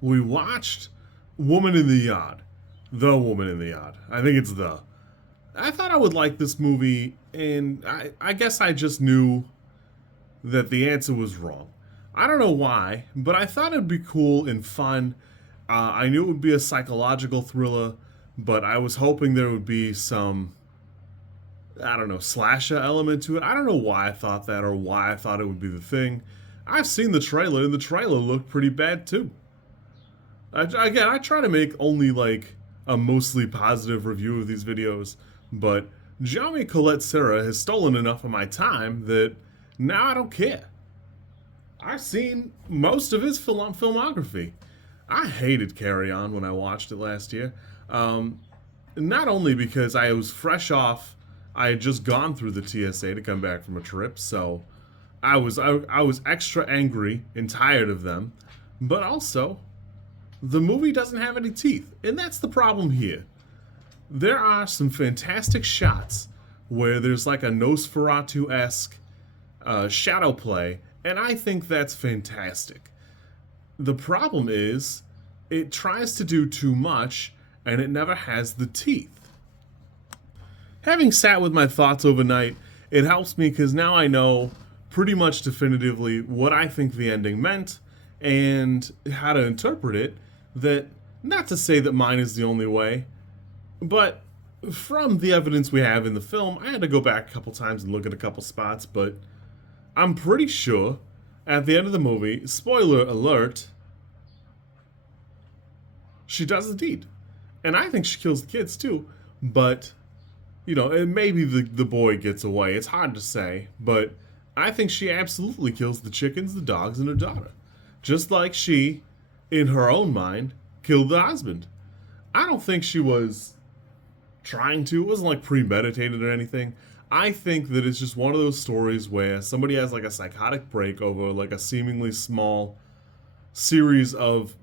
we watched Woman in the Yard. The Woman in the Yard. I think it's the. I thought I would like this movie, and I guess I just knew that the answer was wrong. I don't know why, but I thought it'd be cool and fun. I knew it would be a psychological thriller, but I was hoping there would be some, I don't know, slasher element to it. I don't know why I thought that or why I thought it would be the thing. I've seen the trailer, and the trailer looked pretty bad too. Again, I try to make only like a mostly positive review of these videos, but Jaume Collet-Serra has stolen enough of my time that now I don't care. I've seen most of his filmography. I hated Carry On when I watched it last year. Not only because I was fresh off, I had just gone through the TSA to come back from a trip, so I was extra angry and tired of them, but also the movie doesn't have any teeth, and that's the problem here. There are some fantastic shots where there's like a Nosferatu-esque shadow play, and I think that's fantastic. The problem is, it tries to do too much, and it never has the teeth. Having sat with my thoughts overnight, it helps me because now I know pretty much definitively what I think the ending meant and how to interpret it. That, not to say that mine is the only way, but from the evidence we have in the film, I had to go back a couple times and look at a couple spots, but I'm pretty sure at the end of the movie, spoiler alert, she does the deed. And I think she kills the kids too, but, you know, and maybe the boy gets away. It's hard to say, but I think she absolutely kills the chickens, the dogs, and her daughter. Just like she, in her own mind, killed the husband. I don't think she was trying to. It wasn't like premeditated or anything. I think that it's just one of those stories where somebody has like a psychotic break over like a seemingly small series of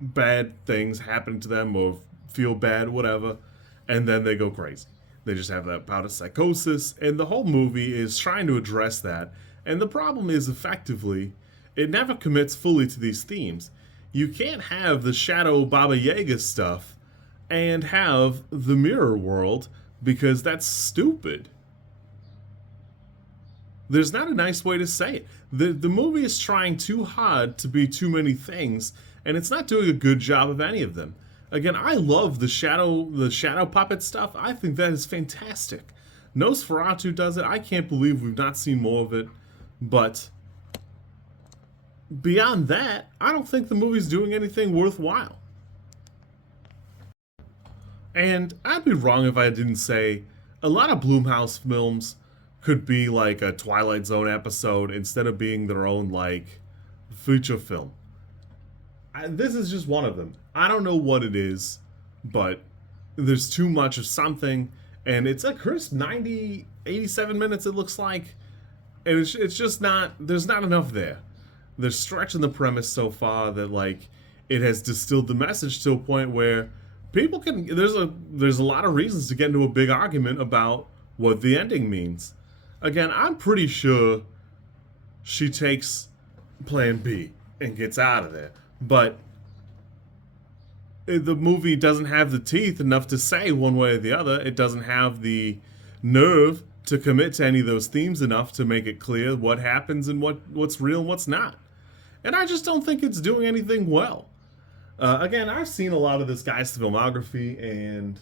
bad things happen to them or feel bad, whatever, and then they go crazy. They just have that bout of psychosis, and the whole movie is trying to address that. And the problem is, effectively, it never commits fully to these themes. You can't have the Shadow Baba Yaga stuff and have the mirror world because that's stupid. There's not a nice way to say it. The movie is trying too hard to be too many things, and it's not doing a good job of any of them. Again, I love the shadow puppet stuff. I think that is fantastic. Nosferatu does it. I can't believe we've not seen more of it. But beyond that, I don't think the movie's doing anything worthwhile. And I'd be wrong if I didn't say a lot of Blumhouse films could be like a Twilight Zone episode instead of being their own like feature film. This is just one of them. I don't know what it is, but there's too much of something, and it's a crisp 90, 87 minutes it looks like, and it's just not, there's not enough there. They're stretching the premise so far that like it has distilled the message to a point where people can, there's a lot of reasons to get into a big argument about what the ending means. Again, I'm pretty sure she takes plan B and gets out of there. But the movie doesn't have the teeth enough to say one way or the other. It doesn't have the nerve to commit to any of those themes enough to make it clear what happens and what's real and what's not. And I just don't think it's doing anything well. Again, I've seen a lot of this guy's filmography, and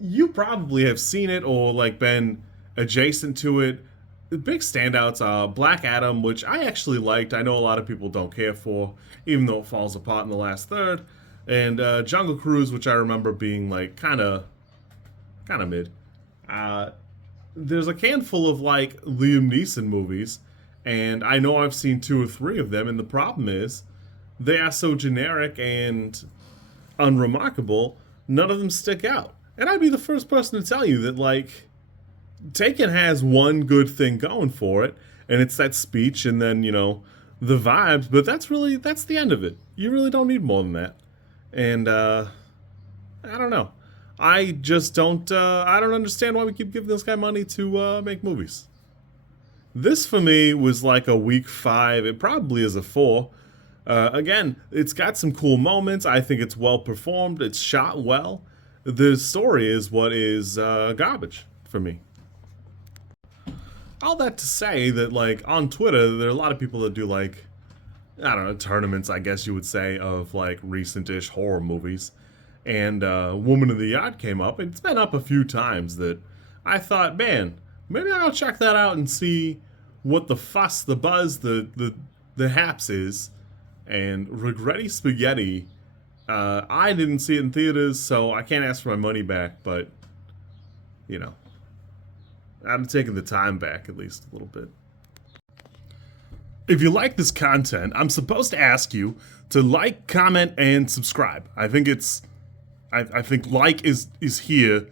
you probably have seen it or like been adjacent to it. The big standouts are Black Adam, which I actually liked. I know a lot of people don't care for, even though it falls apart in the last third. And Jungle Cruise, which I remember being like kind of mid. There's a handful of like Liam Neeson movies, and I know I've seen 2 or 3 of them. And the problem is, they are so generic and unremarkable. None of them stick out. And I'd be the first person to tell you that like Taken has one good thing going for it, and it's that speech and then, you know, the vibes, but that's the end of it. You really don't need more than that. And, I don't know. I just don't understand why we keep giving this guy money to, make movies. This, for me, was like a week 5. It probably is a 4. Again, it's got some cool moments. I think it's well performed. It's shot well. The story is what is garbage for me. All that to say that, like, on Twitter, there are a lot of people that do, like, I don't know, tournaments, I guess you would say, of, like, recent-ish horror movies. And Woman in the Yard came up, and it's been up a few times that I thought, man, maybe I'll check that out and see what the fuss, the buzz, the haps is. And Regretti Spaghetti, I didn't see it in theaters, so I can't ask for my money back, but, you know, I'm taking the time back at least a little bit. If you like this content, I'm supposed to ask you to like, comment, and subscribe. I think I think like is here,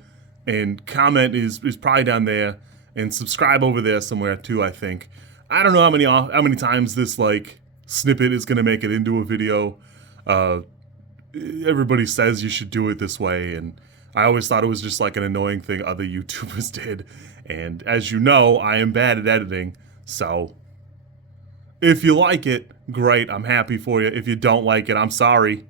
and comment is probably down there, and subscribe over there somewhere too. I think. I don't know how many times this like snippet is gonna make it into a video. Everybody says you should do it this way, and I always thought it was just like an annoying thing other YouTubers did. And as you know, I am bad at editing, so if you like it, great, I'm happy for you. If you don't like it, I'm sorry.